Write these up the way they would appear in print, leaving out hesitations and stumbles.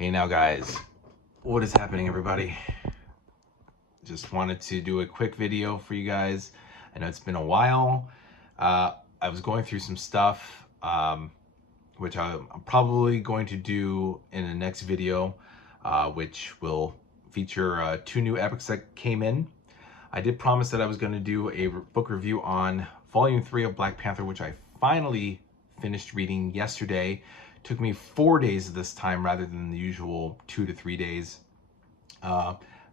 Hey now guys, what is happening everybody? Just wanted to do a quick video for you guys. I know it's been a while. I was going through some stuff, which I'm probably going to do in the next video, which will feature 2 new epics that came in. I did promise that I was going to do a book review on Volume 3 of Black Panther, which I finally finished reading yesterday. Took me 4 days this time rather than the usual 2 to 3 days.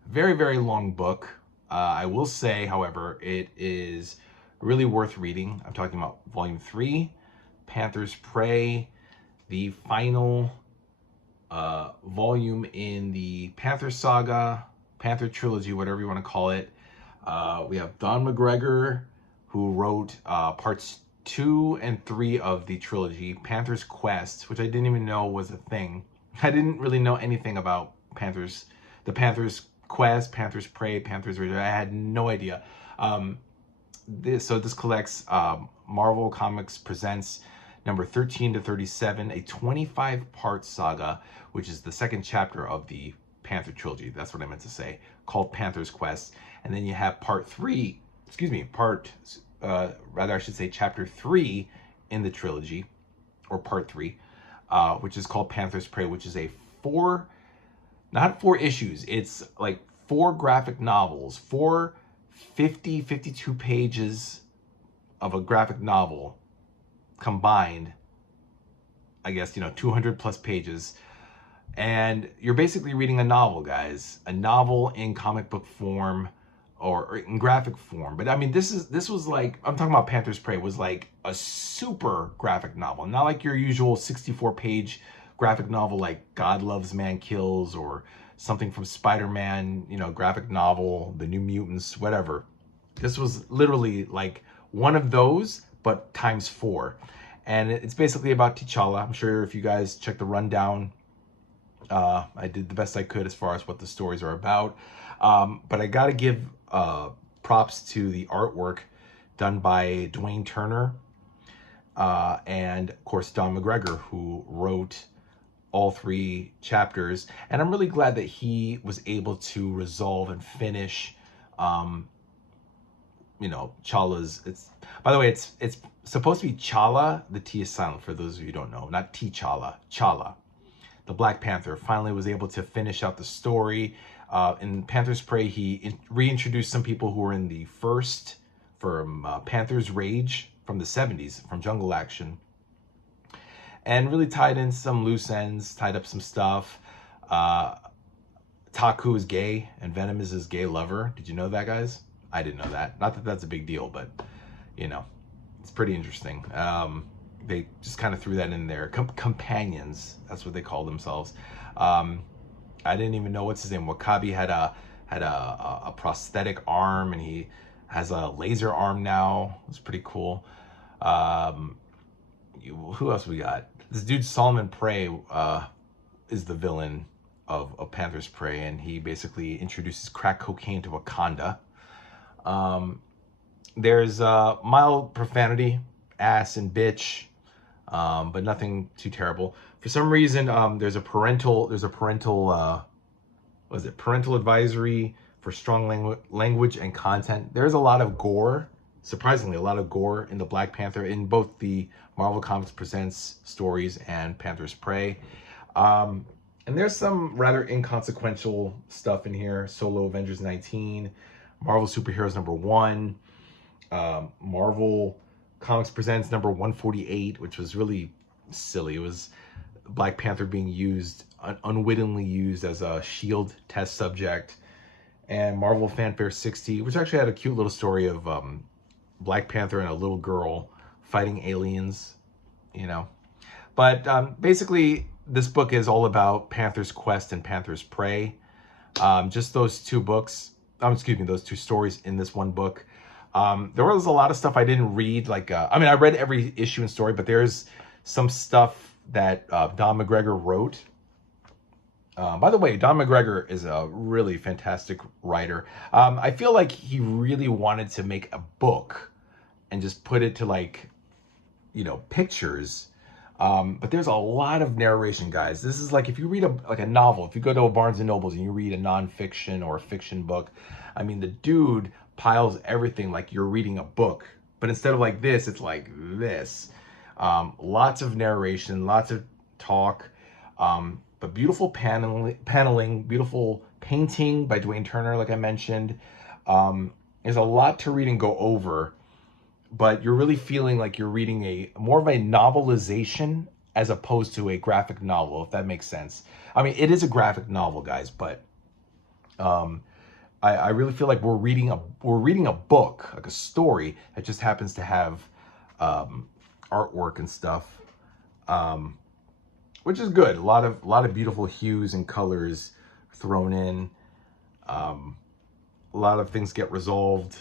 Very, very long book. I will say, however, it is really worth reading. I'm talking about Volume 3, Panther's Prey, the final volume in the Panther saga, Panther trilogy, whatever you want to call it. We have Don McGregor, who wrote parts 2 and 3 of the trilogy, Panther's Quest, which I didn't even know was a thing. I didn't really know anything about the Panther's Quest, Panther's Prey, Panther's Rage. I had no idea. This collects Marvel Comics presents number 13 to 37, a 25-part saga, which is the second chapter of the Panther trilogy. That's what I meant to say, called Panther's Quest. And then you have chapter 3 in the trilogy, or part 3, which is called Panther's Prey, which is not 4 issues, it's like 4 graphic novels, 52 pages of a graphic novel combined, I guess, 200 plus pages. And you're basically reading a novel, guys, a novel in comic book form or in graphic form. But I mean, this was like, I'm talking about Panther's Prey, was like a super graphic novel, not like your usual 64-page graphic novel like God Loves, Man Kills, or something from Spider-Man, graphic novel, The New Mutants, whatever. This was literally like one of those, but times 4. And it's basically about T'Challa. I'm sure if you guys check the rundown, I did the best I could as far as what the stories are about. But I gotta give props to the artwork done by Dwayne Turner, and of course Don McGregor, who wrote all 3 chapters. And I'm really glad that he was able to resolve and finish Chala's, by the way, it's supposed to be Chala. The T is silent for those of you who don't know, not T'Challa, Chala. The Black Panther finally was able to finish out the story. In Panther's Prey, he reintroduced some people who were in the first, from Panther's Rage from the 70s, from Jungle Action, and really tied in some loose ends, tied up some stuff. Taku is gay, and Venom is his gay lover. Did you know that, guys? I didn't know that. Not that that's a big deal, but, it's pretty interesting. They just kind of threw that in there. Companions, that's what they call themselves. I didn't even know what's his name. Wakabi had a prosthetic arm, and he has a laser arm now. It's pretty cool. Who else we got? This dude Solomon Prey is the villain of Panther's Prey, and he basically introduces crack cocaine to Wakanda. There's mild profanity, ass and bitch, but nothing too terrible. For some reason, there's a parental advisory for strong language and content. There's a lot of gore, surprisingly, a lot of gore in the Black Panther, in both the Marvel Comics Presents stories and Panther's Prey. And there's some rather inconsequential stuff in here. Solo Avengers 19, Marvel Superheroes number 1, Marvel Comics Presents number 148, which was really silly. It was Black Panther being unwittingly used as a SHIELD test subject. And Marvel Fanfare 60, which actually had a cute little story of Black Panther and a little girl fighting aliens, But basically, this book is all about Panther's Quest and Panther's Prey. Just those 2 books, those 2 stories in this one book. There was a lot of stuff I didn't read. I read every issue and story, but there's some stuff that Don McGregor wrote. By the way, Don McGregor is a really fantastic writer. I feel like he really wanted to make a book and just put it to pictures But there's a lot of narration, guys. This is like if you read a novel, if you go to a Barnes and Nobles and you read a nonfiction or a fiction book, I mean, the dude piles everything like you're reading a book. But instead of like this, it's like this. Lots of narration, lots of talk, but beautiful paneling, beautiful painting by Dwayne Turner, like I mentioned. There's a lot to read and go over, but you're really feeling like you're reading a more of a novelization as opposed to a graphic novel, if that makes sense. I mean, it is a graphic novel, guys, but I really feel like we're reading a book, like a story that just happens to have artwork and stuff, which is good. A lot of beautiful hues and colors thrown in. A lot of things get resolved.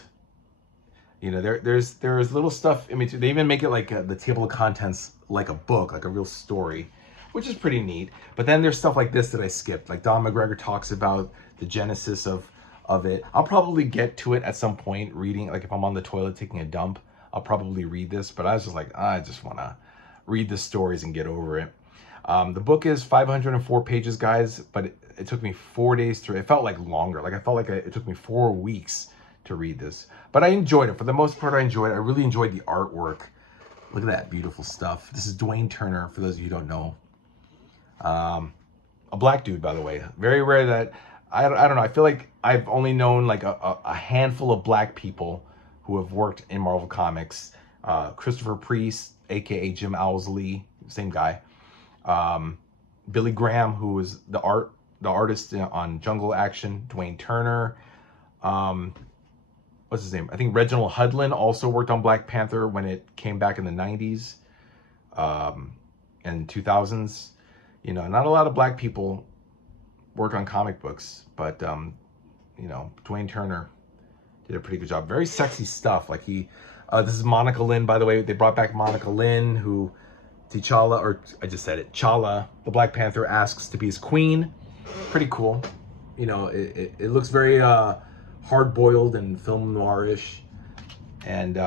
You know, there's little stuff in between. They even make it like the table of contents, like a book, like a real story, which is pretty neat. But then there's stuff like this that I skipped. Like Don McGregor talks about the genesis of it. I'll probably get to it at some point, reading, like if I'm on the toilet taking a dump, I'll probably read this. But I was just like, I just want to read the stories and get over it. The book is 504 pages, guys, but it took me 4 days to, it felt like longer. Like I felt like it took me 4 weeks to read this, but I enjoyed it. For the most part, I enjoyed it. I really enjoyed the artwork. Look at that beautiful stuff. This is Dwayne Turner, for those of you who don't know. A black dude, by the way. Very rare that, I don't know, I feel like I've only known like a handful of black people who have worked in Marvel Comics. Christopher Priest, aka Jim Owsley, same guy. Billy Graham, who was the artist on Jungle Action. Dwayne Turner. What's his name? I think Reginald Hudlin also worked on Black Panther when it came back in the 90s and 2000s. You know, not a lot of black people work on comic books, but you know, Dwayne Turner did a pretty good job. Very sexy stuff. Like this is Monica Lynn, by the way. They brought back Monica Lynn, who T'Challa, or I just said it, Chala, the Black Panther, asks to be his queen. Pretty cool. You know, it looks very hard-boiled and film noir-ish. And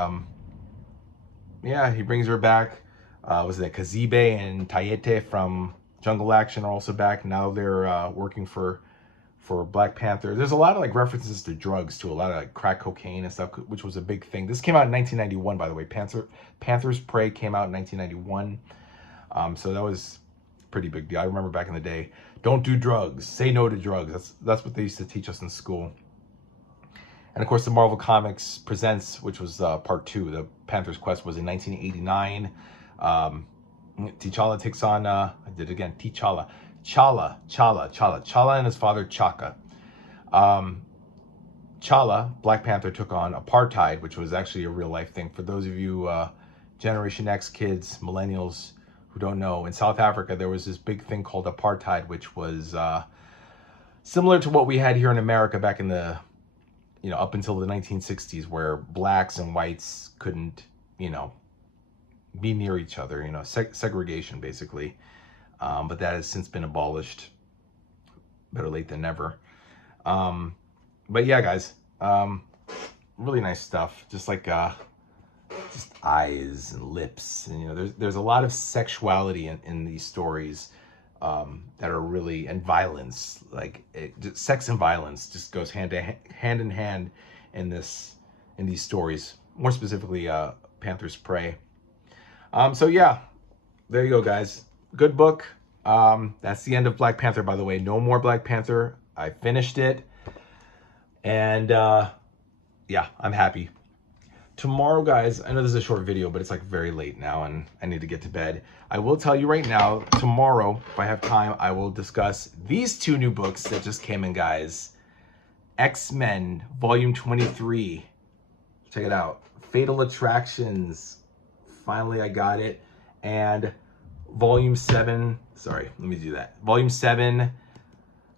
yeah, he brings her back. Was it Kazibe and Tayete from Jungle Action are also back. Now they're working for Black Panther. There's a lot of like references to drugs too, a lot of like crack cocaine and stuff, which was a big thing. This came out in 1991, by the way. Panther's Prey came out in 1991. So that was a pretty big deal. I remember back in the day, don't do drugs, say no to drugs. That's what they used to teach us in school. And of course, the Marvel Comics Presents, which was part 2, the Panther's Quest, was in 1989. T'Challa takes on, I did it again, T'Challa. Chala and his father Chaka. Chala, Black Panther, took on apartheid, which was actually a real life thing. For those of you Generation X kids, millennials who don't know, in South Africa there was this big thing called apartheid, which was similar to what we had here in America back in the, you know, up until the 1960s, where blacks and whites couldn't, you know, be near each other, you know, segregation basically. But that has since been abolished. Better late than never. But yeah, guys, really nice stuff. Just like just eyes and lips, and you know, there's a lot of sexuality in these stories that are really, and violence. Like sex and violence just goes hand in hand in these stories. More specifically, Panther's Prey. So yeah, there you go, guys. Good book. That's the end of Black Panther, by the way. No more Black Panther. I finished it. And yeah, I'm happy. Tomorrow, guys, I know this is a short video, but it's like very late now and I need to get to bed. I will tell you right now, tomorrow, if I have time, I will discuss these 2 new books that just came in, guys. X-Men, Volume 23. Check it out. Fatal Attractions. Finally, I got it. And Volume 7, sorry, let me do that. Volume 7,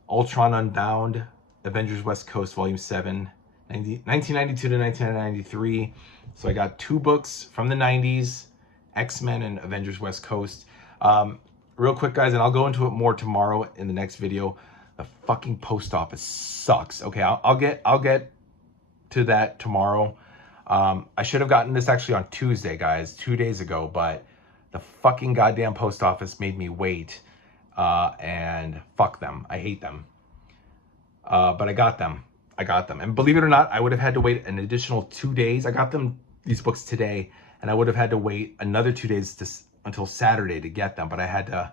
Ultron Unbound, Avengers West Coast, Volume 7, 1992 to 1993. So I got 2 books from the 90s, X-Men and Avengers West Coast. Real quick, guys, and I'll go into it more tomorrow in the next video. The fucking post office sucks. Okay, I'll get to that tomorrow. I should have gotten this actually on Tuesday, guys, 2 days ago, but The fucking goddamn post office made me wait, and fuck them. I hate them. But I got them. I got them. And believe it or not, I would have had to wait an additional 2 days. I got these books today, and I would have had to wait another 2 days until Saturday to get them. But I had to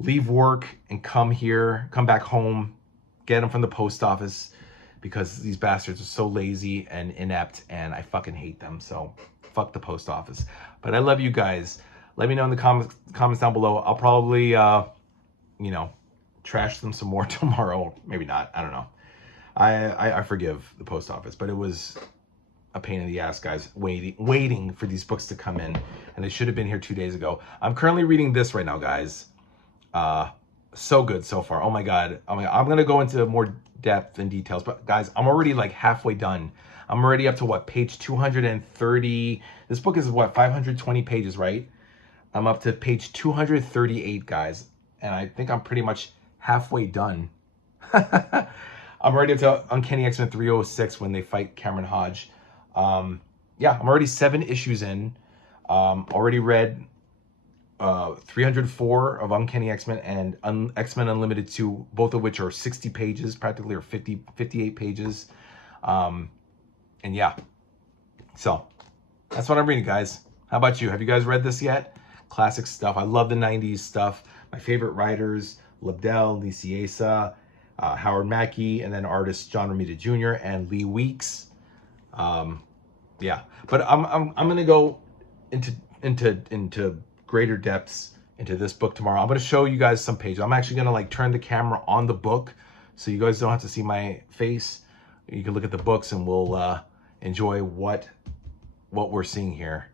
leave work and come back home, get them from the post office, because these bastards are so lazy and inept, and I fucking hate them. So fuck the post office. But I love you guys. Let me know in the comments down below. I'll probably, you know, trash them some more tomorrow. Maybe not. I don't know. I forgive the post office, but it was a pain in the ass, guys, waiting for these books to come in, and they should have been here 2 days ago. I'm currently reading this right now, guys. So good so far. Oh my god. I'm gonna go into more depth and details, but guys, I'm already like halfway done. I'm already up to what, page 230. This book is what, 520 pages, right? I'm up to page 238, guys, and I think I'm pretty much halfway done. I'm already up to Uncanny X-Men 306 when they fight Cameron Hodge. Yeah, I'm already 7 issues in. Already read 304 of Uncanny X-Men and X-Men Unlimited 2, both of which are 60 pages practically, or 58 pages. And yeah, so that's what I'm reading, guys. How about you? Have you guys read this yet? Classic stuff. I love the 90s stuff. My favorite writers, Lobdell, Nicieza, Howard Mackey, and then artists John Romita Jr. and Lee Weeks. Yeah, but I'm gonna go into greater depths into this book tomorrow. I'm gonna show you guys some pages. I'm actually gonna like turn the camera on the book, so you guys don't have to see my face. You can look at the books, and we'll enjoy what we're seeing here,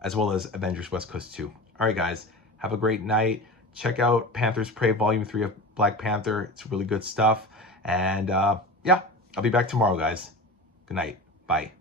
as well as Avengers West Coast 2. All right, guys, have a great night. Check out Panther's Prey Volume 3 of Black Panther. It's really good stuff. And yeah, I'll be back tomorrow, guys. Good night. Bye.